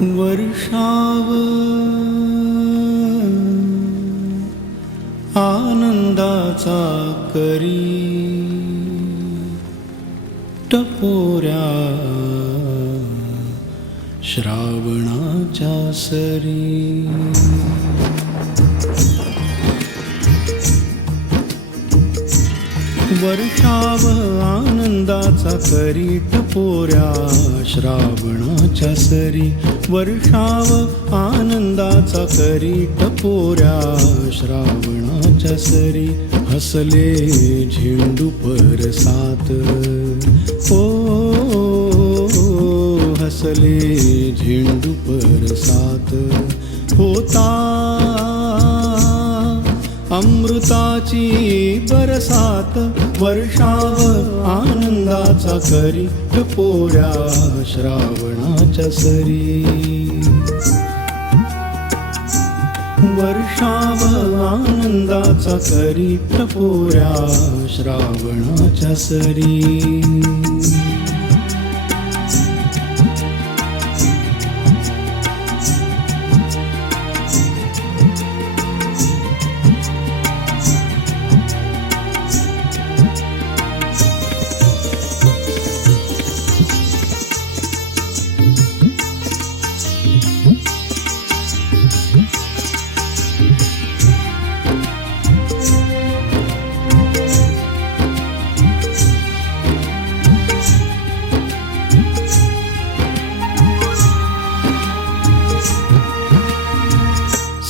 वर्षाव आनंदाचा करी टपोऱ्या श्रावणाच्या सरी। वर्षाव आनंदाचा करी टपोऱ्या श्रावणाच्या सरी। वर्षाव आनंदाचा करी टपोऱ्या श्रावणाच्या सरी। हसले झेंडू परसात ओ हसले झेंडू परसात। होता अमृताची बरसात। वर्षाव आनंदाचा करी टपोऱ्या श्रावणाच्या सरी। वर्षाव आनंदाचा करी टपोऱ्या श्रावणाच्या सरी।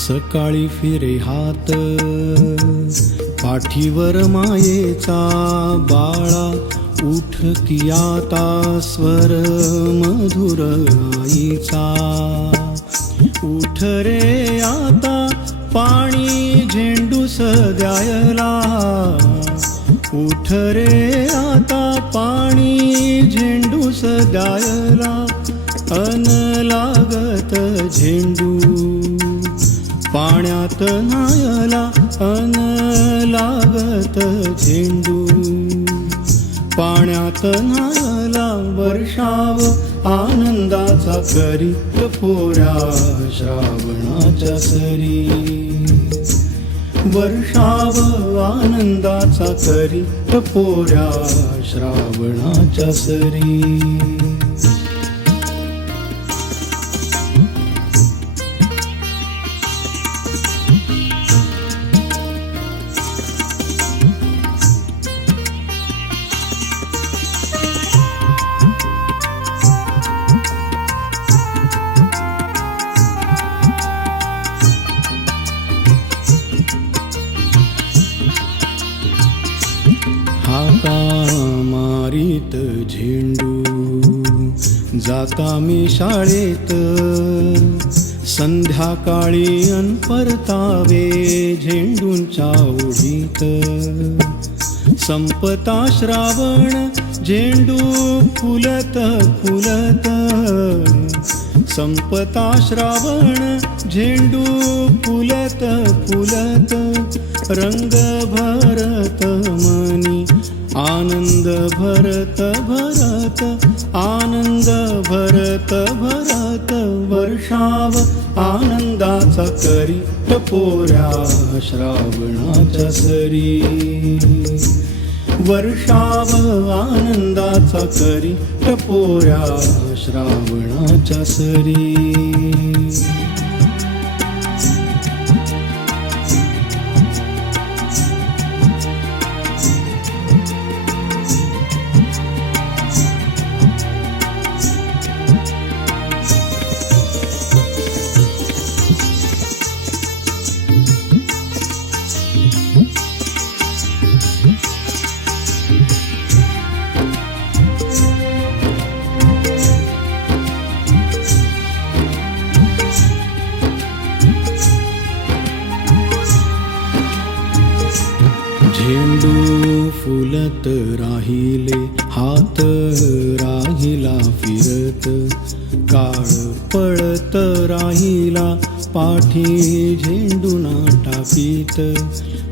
सकाळी फिरे हात पाठीवर मायेचा बाळा। उठ की आता स्वर मधुर आईचा। उठ रे आता पाणी झेंडूस द्यायला। उठ रे आता पाणी झेंडूस द्यायला। अन लागत झेंडू पाण्यात न्हायला। अन लागत झेंडू पाण्यात न्हायला। वर्षाव आनंदाचा करी टपोऱ्या श्रावणाच्या सरी। वर्षाव आनंदाचा करी टपोऱ्या श्रावणाच्या सरी। हाका मारीत झेंडू जाता मी शाळेत। संध्याकाळी अन परतावे झेंडूंच्या ओढीत। संपता श्रावण झेंडू फुलत फुलत। संपता श्रावण झेंडू फुलत फुलत। रंग भरत मनी आनंद भरत भरत। आनंद भरत भरत। वर्षाव आनंदाचा करी टपोऱ्या श्रावणाच्या सरी। वर्षाव आनंदाचा करी टपोऱ्या श्रावणाच्या सरी। झेंडू फुलत राहिले हात राहिला फिरत। काळ पळत राहिला पाठी झेंडूना टाकीत।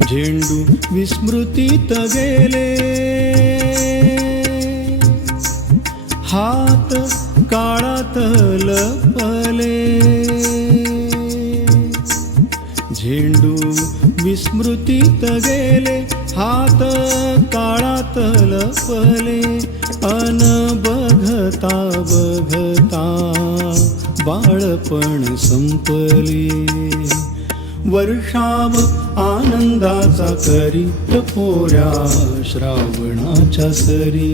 झेंडू विस्मृतीत गेले हात काळात लपले झेंडू विस्मृतीत गेले हात काळात लपले अन बघता बघता बाळपण संपले वर्षाव आनंदाचा करीत पोऱ्या श्रावणाच्या सरी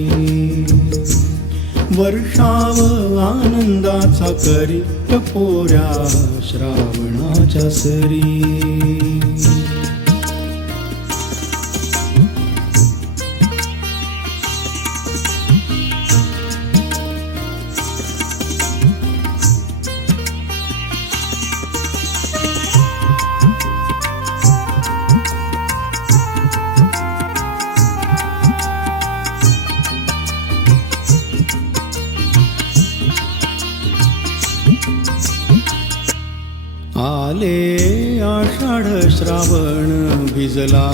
वर्षाव आनंदाचा करीत पोऱ्या श्रावणाच्या सरी आले आषाढ श्रावण भिजला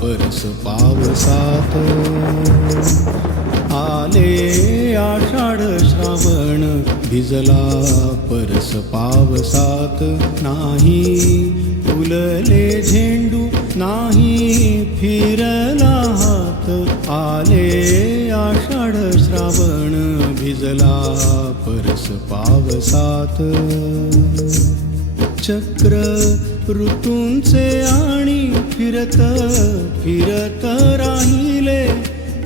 परस पावसात आले आषाढ श्रावण भिजला परस पावसात नाही फुलले झेंडू नाही फिरला हात आले आषाढ श्रावण भिजला परस पावसात चक्र ऋतूंचे आणि फिरत फिरत राहिले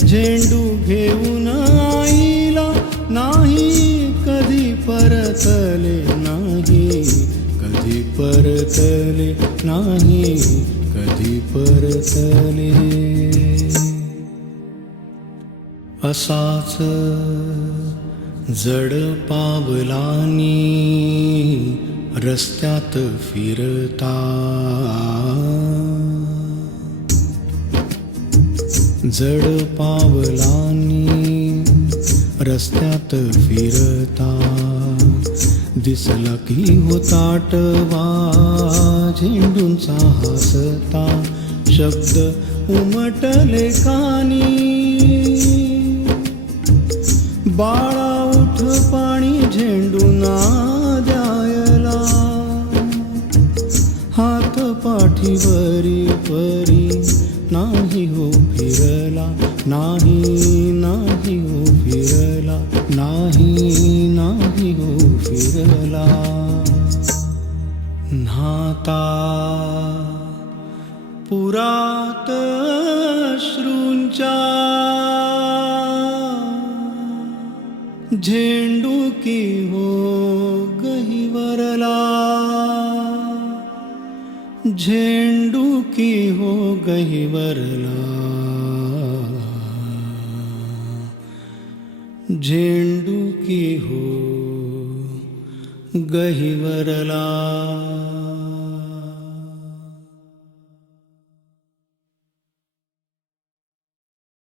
झेंडू घेऊन आईला नाही कधी परतले नाही कधी परतले नाही कधी परतले असाच जड पावलांनी रस्त्यात फिरता जड पावलांनी रस्त्यात फिरता दिसला की होताटवा झेंडूंचा हसता शब्द उमटले कानी बाळा उठ पाणी झेंडूना द्यायला हात पाठीवरी परी नाही हो फिरला नाही नाही हो फिरला नाही नाही हो फिरला न्हाता पुरात श्रूंच्या झेंडू की हो गहिवरला झेंडू की हो गहिवरला झेंडू की हो गहिवरला